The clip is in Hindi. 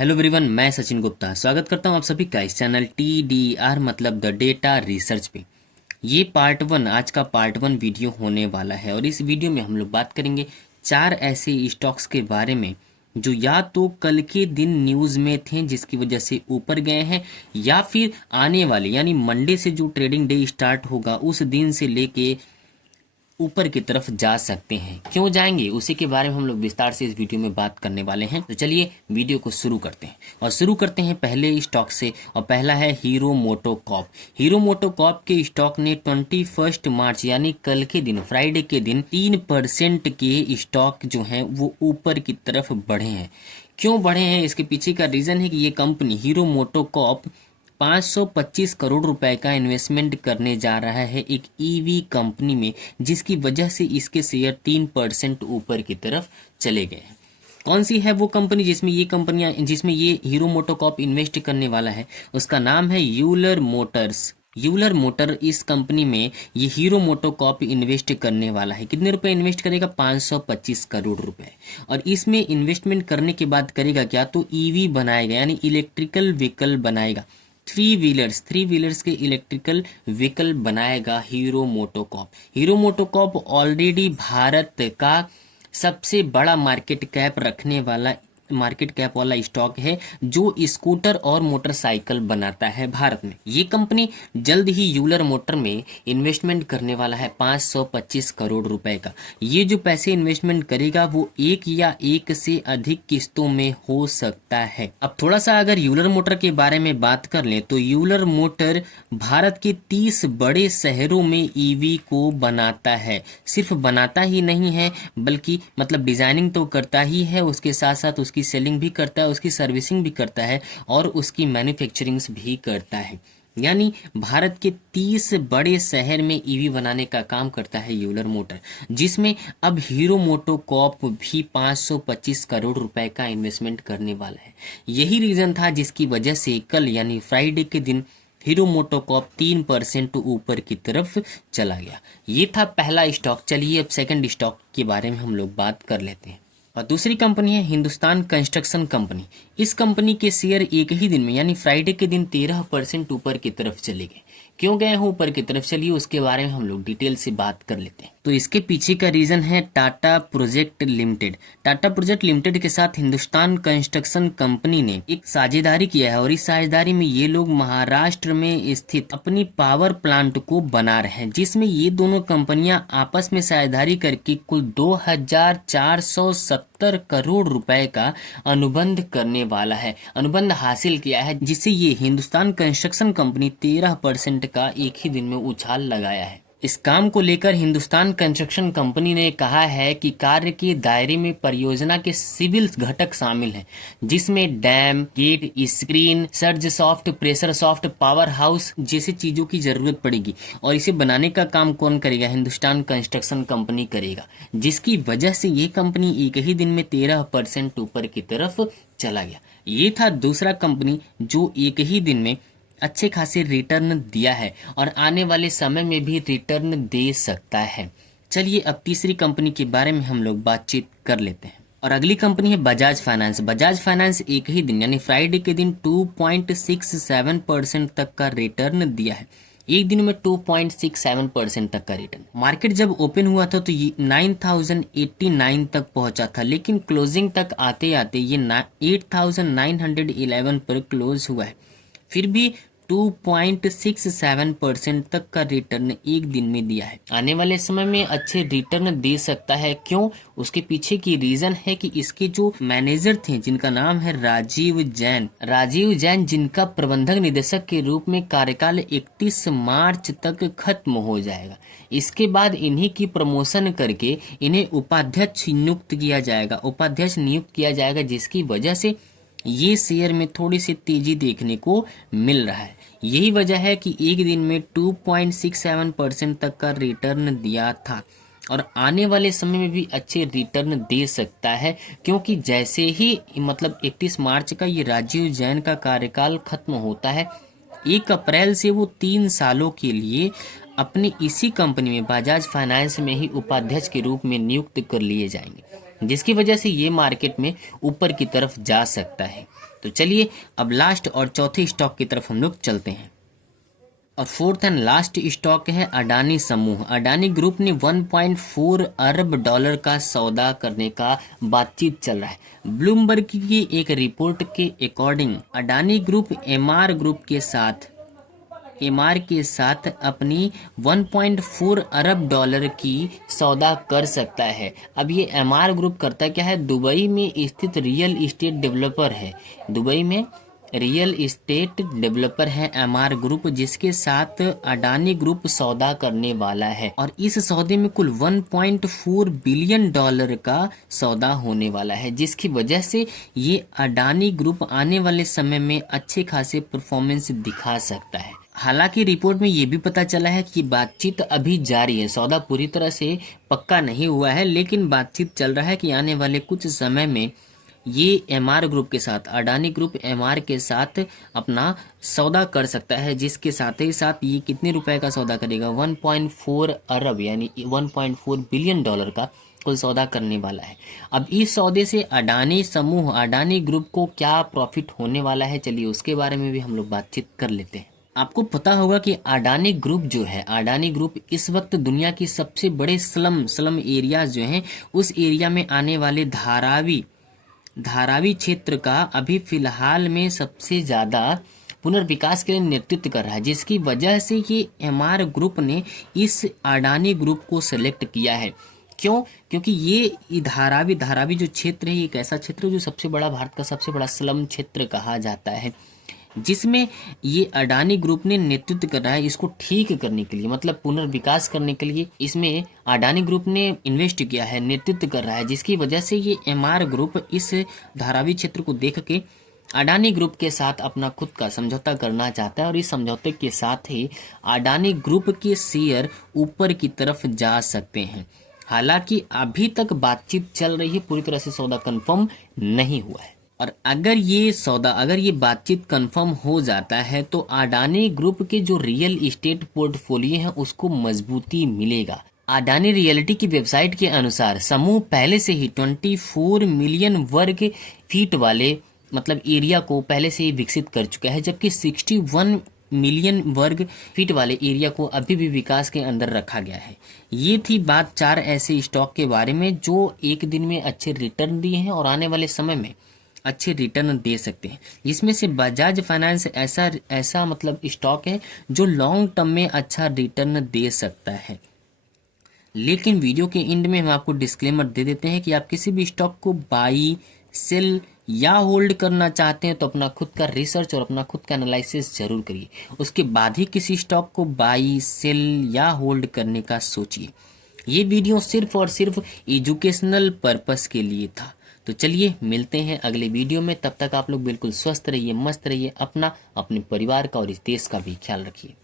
हेलो एवरीवन, मैं सचिन गुप्ता स्वागत करता हूं आप सभी का इस चैनल TDR मतलब द डेटा रिसर्च पे। ये पार्ट 1 आज का पार्ट 1 वीडियो होने वाला है और इस वीडियो में हम लोग बात करेंगे 4 ऐसे स्टॉक्स के बारे में जो या तो कल के दिन न्यूज़ में थे जिसकी वजह से ऊपर गए हैं, या फिर आने वाले यानी मंडे से जो ट्रेडिंग डे स्टार्ट होगा उस दिन से लेके ऊपर की तरफ जा सकते हैं। क्यों जाएंगे उसी के बारे में हम लोग विस्तार से इस वीडियो में बात करने वाले हैं। तो चलिए वीडियो को शुरू करते हैं और शुरू करते हैं पहले स्टॉक से और पहला है हीरो मोटोकॉर्प। हीरो मोटोकॉर्प के स्टॉक ने 21 मार्च यानी कल के दिन फ्राइडे के दिन 3% के स्टॉक जो हैं वो ऊपर की तरफ बढ़े हैं। क्यों बढ़े हैं इसके पीछे का रीजन है कि ये कंपनी हीरो मोटोकॉर्प 525 करोड़ रुपए का इन्वेस्टमेंट करने जा रहा है एक ईवी कंपनी में, जिसकी वजह से इसके शेयर 3% ऊपर की तरफ चले गए हैं। कौन सी है वो कंपनी जिसमें ये हीरो मोटोकॉर्प इन्वेस्ट करने वाला है? उसका नाम है यूलर मोटर्स। यूलर मोटर इस कंपनी में ये हीरो मोटोकॉर्प इन्वेस्ट करने वाला है। कितने रुपए इन्वेस्ट करेगा? 525 करोड़ रुपए। और इसमें इन्वेस्टमेंट करने के बाद करेगा क्या? तो ईवी बनाएगा यानी इलेक्ट्रिकल व्हीकल बनाएगा। थ्री व्हीलर्स के इलेक्ट्रिकल व्हीकल बनाएगा hero MotoCorp. Hero MotoCorp already Bharat का सबसे बड़ा मार्केट कैप वाला स्टॉक है जो स्कूटर और मोटरसाइकिल बनाता है भारत में। ये कंपनी जल्द ही यूलर मोटर में इन्वेस्टमेंट करने वाला है 525 करोड़ रुपए का। ये जो पैसे इन्वेस्टमेंट करेगा वो एक या एक से अधिक किस्तों में हो सकता है। अब थोड़ा सा अगर यूलर मोटर के बारे में बात कर लें तो यूलर मोटर भारत के 30 बड़े शहरों में ईवी को बनाता है। सिर्फ बनाता ही नहीं है बल्कि मतलब डिजाइनिंग तो करता ही है, उसके साथ साथ उसकी सेलिंग भी करता है, उसकी सर्विसिंग भी करता है और उसकी मैन्युफैक्चरिंग भी करता है। यानी भारत के 30 बड़े शहर में ईवी बनाने का काम करता है यूलर मोटर, जिसमें अब हीरो मोटोकॉर्प भी 525 करोड़ रुपए का इन्वेस्टमेंट करने वाला है। यही रीजन था जिसकी वजह से कल यानी फ्राइडे के दिन हीरो मोटोकॉर्प 3% ऊपर की तरफ चला गया। ये था पहला स्टॉक। चलिए अब सेकंड स्टॉक के बारे में हम लोग बात कर लेते हैं और दूसरी कंपनी है हिंदुस्तान कंस्ट्रक्शन कंपनी। इस कंपनी के शेयर एक ही दिन में यानी फ्राइडे के दिन 13% ऊपर की तरफ चले गए। क्यों गए हैं ऊपर की तरफ? चलिए उसके बारे में हम लोग डिटेल से बात कर लेते हैं। तो इसके पीछे का रीजन है Tata project limited. Tata project limited के साथ हिंदुस्तान कंस्ट्रक्शन कंपनी ने एक साझेदारी किया है और इस साझेदारी में ये लोग महाराष्ट्र में स्थित अपनी पावर प्लांट को बना रहे हैं, जिसमें ये दोनों कंपनियां आपस में साझेदारी करके कुल 2470 करोड़ रुपए का अनुबंध करने वाला है। अनुबंध हासिल किया है जिससे ये हिंदुस्तान कंस्ट्रक्शन कंपनी 13% का एक ही दिन में उछाल लगाया है। इस काम को लेकर हिंदुस्तान कंस्ट्रक्शन कंपनी ने कहा है कि कार्य के दायरे में परियोजना के सिविल घटक शामिल हैं, जिसमें dam, gate, screen, surge shaft, pressure shaft, power house जैसी चीजों की जरूरत पड़ेगी। और इसे बनाने का काम कौन करेगा? हिंदुस्तान कंस्ट्रक्शन कंपनी करेगा, जिसकी वजह से ये कंपनी एक ही दिन में 13% ऊपर की तरफ चला गया। ये था दूसरा कंपनी जो एक ही दिन में अच्छे खासे रिटर्न दिया है और आने वाले समय में भी रिटर्न दे सकता है। चलिए अब तीसरी कंपनी के बारे में हम लोग बातचीत कर लेते हैं और अगली कंपनी है बजाज फाइनेंस। बजाज फाइनेंस एक ही दिन यानी फ्राइडे के दिन 2.67% तक का रिटर्न दिया है। एक दिन में 2.67% तक का रिटर्न। मार्केट जब ओपन हुआ था तो ये 9089 तक पहुंचा था, लेकिन क्लोजिंग तक आते आते ये 8911 पर क्लोज हुआ है। फिर भी 2.67% तक का रिटर्न एक दिन में दिया है। आने वाले समय में अच्छे रिटर्न दे सकता है। क्यों? उसके पीछे की रीजन है कि इसके जो मैनेजर थे जिनका नाम है राजीव जैन जिनका प्रबंधक निदेशक के रूप में कार्यकाल 31 मार्च तक खत्म हो जाएगा। इसके बाद इन्हीं की प्रमोशन करके इन्हें उपाध्यक्ष नियुक्त किया जाएगा, जिसकी वजह से ये शेयर में थोड़ी सी तेजी देखने को मिल रहा है। यही वजह है कि एक दिन में 2.67% तक का रिटर्न दिया था और आने वाले समय में भी अच्छे रिटर्न दे सकता है, क्योंकि जैसे ही मतलब 31 मार्च का ये राजीव जैन का कार्यकाल खत्म होता है, 1 अप्रैल से वो 3 सालों के लिए अपनी इसी कंपनी में बजाज फाइनेंस में ही उपाध्यक्ष के रूप में नियुक्त कर लिए जाएंगे, जिसकी वजह से ये मार्केट में ऊपर की तरफ जा सकता है। तो चलिए अब लास्ट और चौथे स्टॉक की तरफ हम लोग चलते हैं। और फोर्थ एंड लास्ट स्टॉक है अडानी समूह। अडानी ग्रुप ने 1.4 अरब डॉलर का सौदा करने का बातचीत चल रहा है। ब्लूमबर्ग की एक रिपोर्ट के अकॉर्डिंग अडानी ग्रुप एमआर के साथ अपनी 1.4 अरब डॉलर की सौदा कर सकता है। अब ये एमआर ग्रुप करता क्या है, दुबई में स्थित रियल इस्टेट डेवलपर है। दुबई में रियल इस्टेट डेवलपर है एमआर ग्रुप, जिसके साथ अडानी ग्रुप सौदा करने वाला है। और इस सौदे में कुल 1.4 बिलियन डॉलर का सौदा होने वाला है, जिसकी वजह से ये अडानी ग्रुप आने वाले समय में अच्छे खासे परफॉर्मेंस दिखा सकता है। हालांकि रिपोर्ट में ये भी पता चला है कि बातचीत अभी जारी है, सौदा पूरी तरह से पक्का नहीं हुआ है, लेकिन बातचीत चल रहा है कि आने वाले कुछ समय में ये एमआर ग्रुप के साथ, अडानी ग्रुप एमआर के साथ अपना सौदा कर सकता है, जिसके साथ ही साथ ये कितने रुपए का सौदा करेगा, 1.4 अरब यानी 1.4 बिलियन डॉलर का कुल सौदा करने वाला है। अब इस सौदे से अडानी समूह, अडानी ग्रुप को क्या प्रॉफिट होने वाला है, चलिए उसके बारे में भी हम लोग बातचीत कर लेते हैं। आपको पता होगा कि अडानी ग्रुप जो है, अडानी ग्रुप इस वक्त दुनिया की सबसे बड़े स्लम एरियाज जो हैं, उस एरिया में आने वाले धारावी क्षेत्र का अभी फिलहाल में सबसे ज्यादा पुनर्विकास के लिए नेतृत्व कर रहा है, जिसकी वजह से ये एमआर ग्रुप ने इस अडानी ग्रुप को सेलेक्ट किया है। क्यों? क्योंकि ये धारावी जो क्षेत्र है, एक ऐसा क्षेत्र है जो सबसे बड़ा, भारत का सबसे बड़ा स्लम क्षेत्र कहा जाता है, जिसमें ये अडानी ग्रुप ने नेतृत्व कर रहा है। इसको ठीक करने के लिए, मतलब पुनर्विकास करने के लिए इसमें अडानी ग्रुप ने इन्वेस्ट किया है, नेतृत्व कर रहा है, जिसकी वजह से ये एमआर ग्रुप इस धारावी क्षेत्र को देख के अडानी ग्रुप के साथ अपना खुद का समझौता करना चाहता है। और इस समझौते के साथ ही अडानी ग्रुप के शेयर ऊपर की तरफ जा सकते हैं। हालांकि अभी तक बातचीत चल रही है, पूरी तरह से सौदा कंफर्म नहीं हुआ है। और अगर ये बातचीत कंफर्म हो जाता है तो अडानी ग्रुप के जो रियल इस्टेट पोर्टफोलियो है उसको मजबूती मिलेगा। अडानी रियलिटी की वेबसाइट के अनुसार समूह पहले से ही 24 मिलियन वर्ग फीट वाले मतलब एरिया को पहले से ही विकसित कर चुका है, जबकि 61 मिलियन वर्ग फीट वाले एरिया को अभी भी विकास के अंदर रखा गया है। ये थी बात 4 ऐसे स्टॉक के बारे में जो एक दिन में अच्छे रिटर्न दिए हैं और आने वाले समय में अच्छे रिटर्न दे सकते हैं। जिसमें से बजाज फाइनेंस ऐसा मतलब स्टॉक है जो लॉन्ग टर्म में अच्छा रिटर्न दे सकता है। लेकिन वीडियो के एंड में हम आपको डिस्क्लेमर दे देते हैं कि आप किसी भी स्टॉक को बाई, सेल या होल्ड करना चाहते हैं तो अपना खुद का रिसर्च और अपना खुद का एनालिसिस जरूर करिए, उसके बाद ही किसी स्टॉक को बाई, सेल या होल्ड करने का सोचिए। ये वीडियो सिर्फ और सिर्फ एजुकेशनल पर्पस के लिए था। तो चलिए मिलते हैं अगले वीडियो में, तब तक आप लोग बिल्कुल स्वस्थ रहिए, मस्त रहिए, अपना, अपने परिवार का और इस देश का भी ख्याल रखिए।